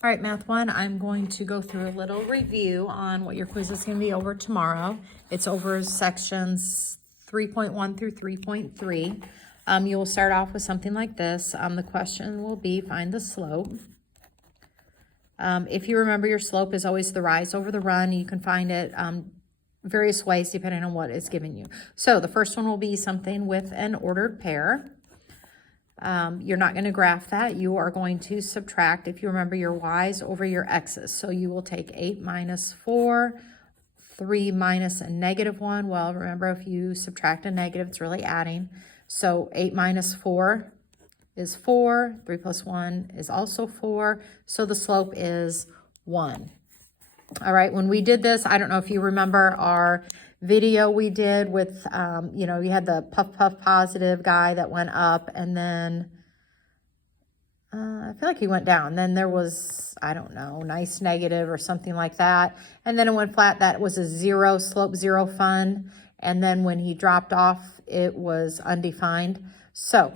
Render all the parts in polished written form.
All right, Math 1, I'm going to go through a little review on what your quiz is going to be over tomorrow. It's over sections 3.1 through 3.3. You will start off with something like this. The question will be, find the slope. If you remember, your slope is always the rise over the run. You can find it various ways depending on what is given you. So the first one will be something with an ordered pair. You're not going to graph that. You are going to subtract, if you remember, your y's over your x's. So you will take 8 minus 4, 3 minus a negative 1. Well, remember, if you subtract a negative, it's really adding. So 8 minus 4 is 4. 3 plus 1 is also 4. So the slope is 1. All right, when we did this, I don't know if you remember our video we did with, you know, you had the puff positive guy that went up, and then I feel like he went down. Then there was, I don't know, nice negative or something like that. And then it went flat. That was a zero, slope zero fun. And then when he dropped off, it was undefined. So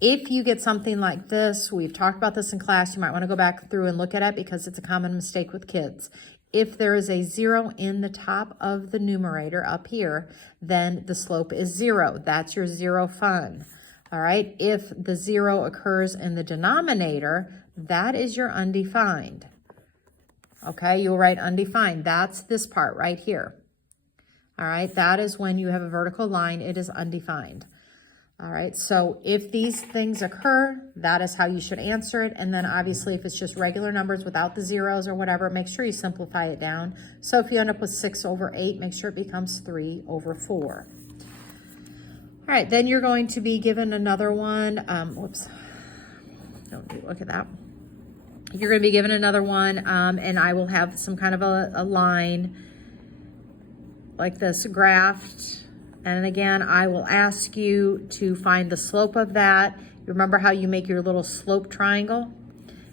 if you get something like this, we've talked about this in class, you might want to go back through and look at it because it's a common mistake with kids. If there is a 0 in the top of the numerator up here, then the slope is 0. That's your zero fun. All right. If the 0 occurs in the denominator, that is your undefined. Okay. You'll write undefined. That's this part right here. All right. That is when you have a vertical line. It is undefined. All right, so if these things occur, that is how you should answer it. And then obviously if it's just regular numbers without the zeros or whatever, make sure you simplify it down. So if you end up with 6 over 8, make sure it becomes 3 over 4. All right, then you're going to be given another one. Whoops, don't look at that. You're going to be given another one, and I will have some kind of a line like this graphed. And again, I will ask you to find the slope of that. You remember how you make your little slope triangle?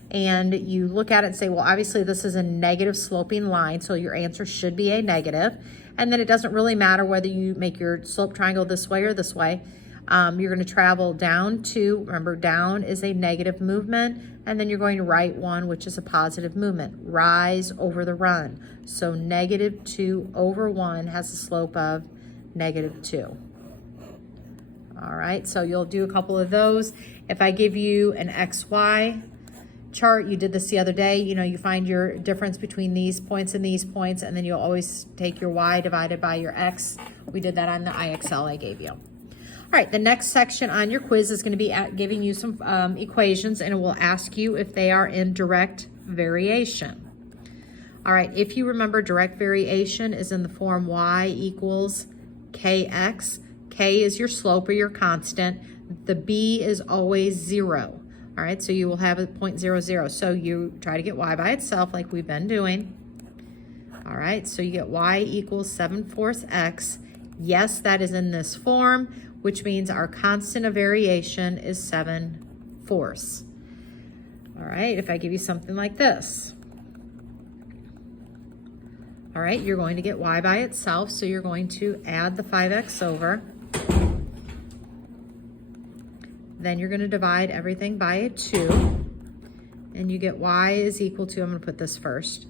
And you look at it and say, well, obviously this is a negative sloping line, so your answer should be a negative. And then it doesn't really matter whether you make your slope triangle this way or this way. You're going to travel down 2. Remember, down is a negative movement. And then you're going to write 1, which is a positive movement. Rise over the run. So negative 2 over 1 has a slope of negative 2. All right, so you'll do a couple of those. If I give you an XY chart, you did this the other day, you know, you find your difference between these points, and then you'll always take your Y divided by your X. We did that on the IXL I gave you. All right, the next section on your quiz is going to be giving you some equations, and it will ask you if they are in direct variation. All right, if you remember, direct variation is in the form Y equals Kx. K is your slope or your constant. The B is always 0. All right, so you will have a 0.00. So you try to get Y by itself like we've been doing. All right, so you get Y equals 7/4 X. Yes, that is in this form, which means our constant of variation is 7/4. All right, if I give you something like this. All right, you're going to get Y by itself, so you're going to add the 5X over. Then you're going to divide everything by a 2. And you get Y is equal to, I'm going to put this first,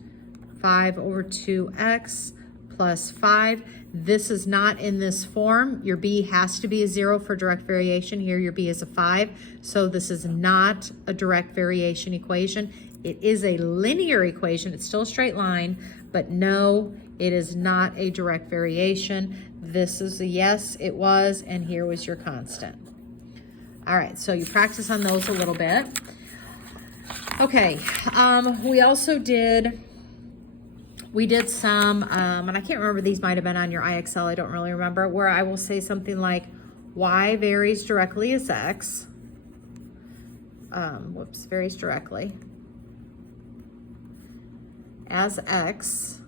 5 over 2X plus 5. This is not in this form. Your B has to be a 0 for direct variation. Here your B is a 5. So this is not a direct variation equation. It is a linear equation. It's still a straight line, but no, it is not a direct variation. This is a yes, it was, and here was your constant. All right, so you practice on those a little bit. Okay, we also did some, and I can't remember, these might have been on your IXL, I don't really remember, where I will say something like Y varies directly as X. Varies directly as X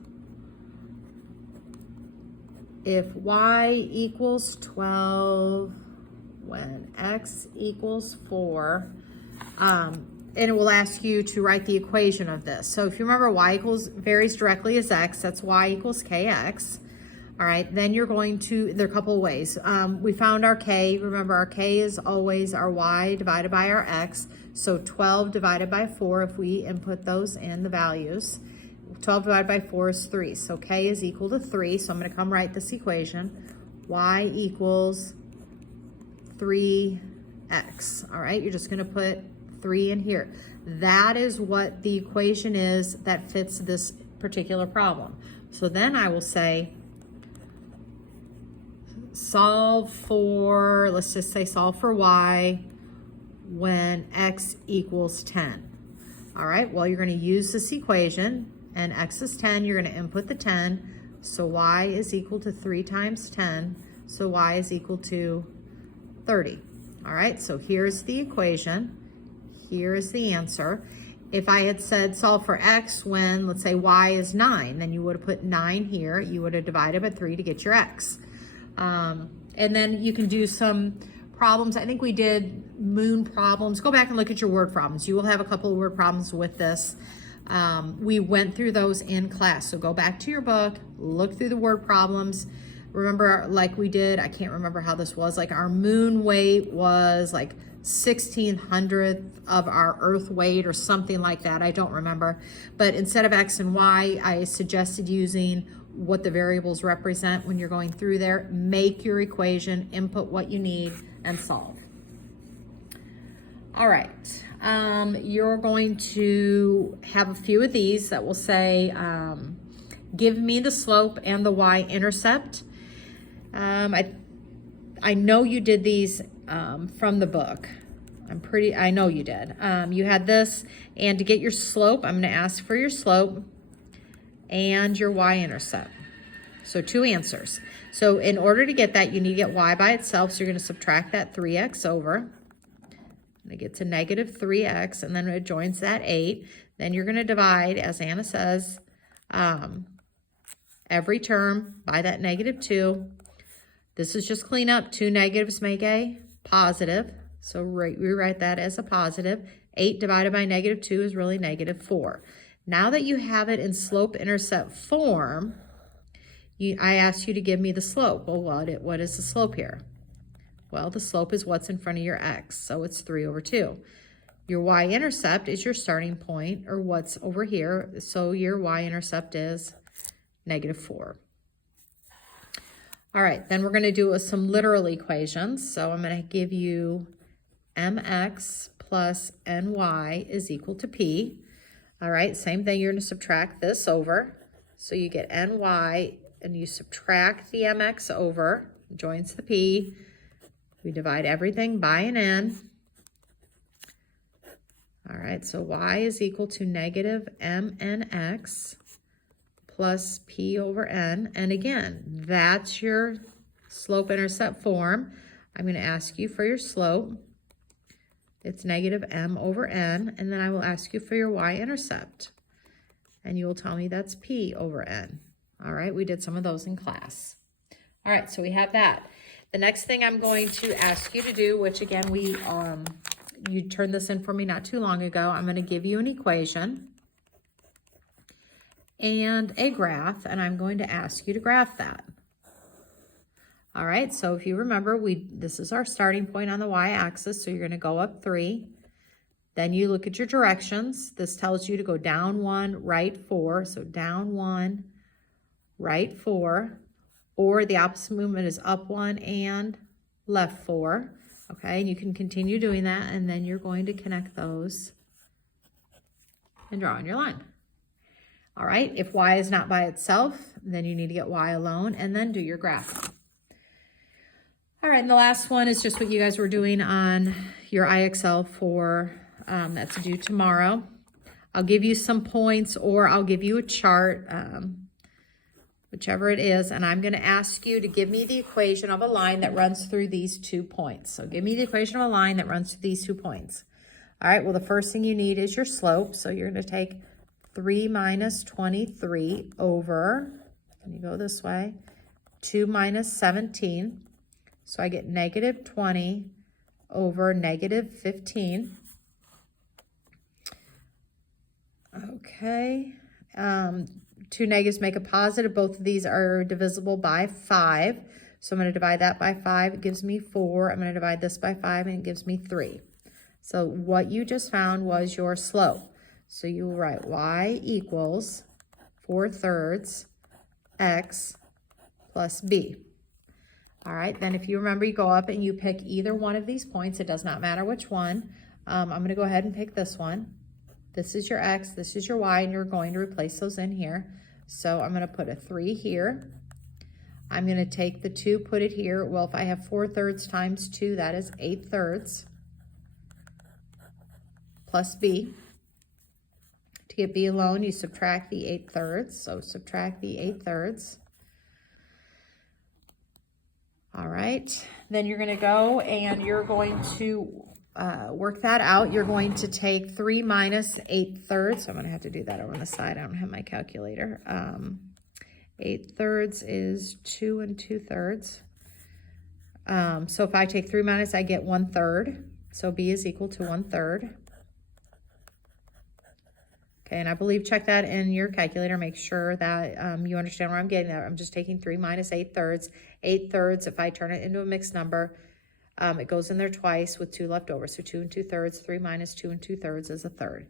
if Y equals 12 when X equals 4, and it will ask you to write the equation of this. So if you remember, Y varies directly as X, that's Y equals KX. All right, then you're going to, there are a couple of ways. We found our k. Remember, our k is always our y divided by our x. So 12 divided by 4, if we input those in the values, 12 divided by 4 is 3. So k is equal to 3. So I'm going to come write this equation. Y equals 3x. All right, you're just going to put 3 in here. That is what the equation is that fits this particular problem. So then I will say, solve for, let's just say solve for y when x equals 10. All right, well, you're going to use this equation, and x is 10. You're going to input the 10. So y is equal to 3 times 10. So y is equal to 30. All right, so here's the equation. Here is the answer. If I had said solve for x when, let's say, y is 9, then you would have put 9 here. You would have divided by 3 to get your x. And then you can do some problems. I think we did moon problems. Go back and look at your word problems. You will have a couple of word problems with this. We went through those in class. So go back to your book, look through the word problems. Remember, like we did, I can't remember how this was, like our moon weight was like 1/1600th of our earth weight or something like that. I don't remember. But instead of x and y, I suggested using what the variables represent when you're going through there. Make your equation, input what you need, and solve. All right, you're going to have a few of these that will say, give me the slope and the y-intercept. I know you did these from the book. I know you did. You had this, and to get your slope, I'm gonna ask for your slope and your y-intercept. So 2 answers. So in order to get that, you need to get y by itself. So you're going to subtract that 3x over. And it gets a negative 3x, and then it joins that 8. Then you're going to divide, as Anna says, every term by that negative 2. This is just clean up. 2 negatives make a positive. So rewrite that as a positive. 8 divided by negative 2 is really negative 4. Now that you have it in slope-intercept form, I asked you to give me the slope. Well, what is the slope here? Well, the slope is what's in front of your x, so it's 3/2. Your y-intercept is your starting point, or what's over here, so your y-intercept is negative 4. All right, then we're going to do some literal equations. So I'm going to give you mx plus ny is equal to p. All right, same thing, you're going to subtract this over. So you get ny, and you subtract the mx over, joins the p. We divide everything by an n. All right, so y is equal to negative mnx plus p over n. And again, that's your slope-intercept form. I'm going to ask you for your slope. It's negative m over n, and then I will ask you for your y-intercept. And you will tell me that's p over n. All right, we did some of those in class. All right, so we have that. The next thing I'm going to ask you to do, which again, you turned this in for me not too long ago. I'm going to give you an equation and a graph, and I'm going to ask you to graph that. All right, so if you remember, this is our starting point on the y-axis, so you're going to go up 3. Then you look at your directions. This tells you to go down 1, right 4. So down 1, right 4. Or the opposite movement is up 1 and left 4. Okay, and you can continue doing that, and then you're going to connect those and draw on your line. All right, if y is not by itself, then you need to get y alone, and then do your graph. All right, and the last one is just what you guys were doing on your IXL for, that's due tomorrow. I'll give you some points, or I'll give you a chart, whichever it is, and I'm going to ask you to give me the equation of a line that runs through these 2 points. So give me the equation of a line that runs through these 2 points. All right, well, the first thing you need is your slope. So you're going to take 3 minus 23 over, can you go this way, 2 minus 17. So I get negative 20 over negative 15. Okay. two negatives make a positive. Both of these are divisible by 5. So I'm going to divide that by 5. It gives me 4. I'm going to divide this by 5, and it gives me 3. So what you just found was your slope. So you will write y equals 4/3 x plus b. All right, then if you remember, you go up and you pick either one of these points. It does not matter which one. I'm going to go ahead and pick this one. This is your x, this is your y, and you're going to replace those in here. So I'm going to put a 3 here. I'm going to take the 2, put it here. Well, if I have 4/3 times 2, that is 8/3 plus b. To get b alone, you subtract the 8/3. So subtract the 8/3. All right, then you're going to go and you're going to work that out. You're going to take 3 minus 8/3. So I'm going to have to do that over on the side. I don't have my calculator. 8/3 is 2 2/3. So if I take 3 minus, I get 1/3. So b is equal to 1/3. Okay, and I believe check that in your calculator. Make sure that you understand where I'm getting at. I'm just taking 3 minus 8/3. 8/3, if I turn it into a mixed number, it goes in there twice with 2 left over. So 2 2/3, 3 minus 2 2/3 is 1/3.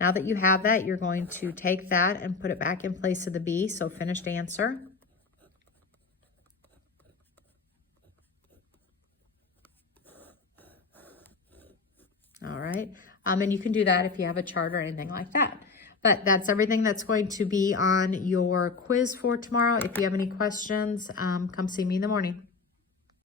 Now that you have that, you're going to take that and put it back in place of the b. So finished answer. All right, and you can do that if you have a chart or anything like that. But that's everything that's going to be on your quiz for tomorrow. If you have any questions, come see me in the morning.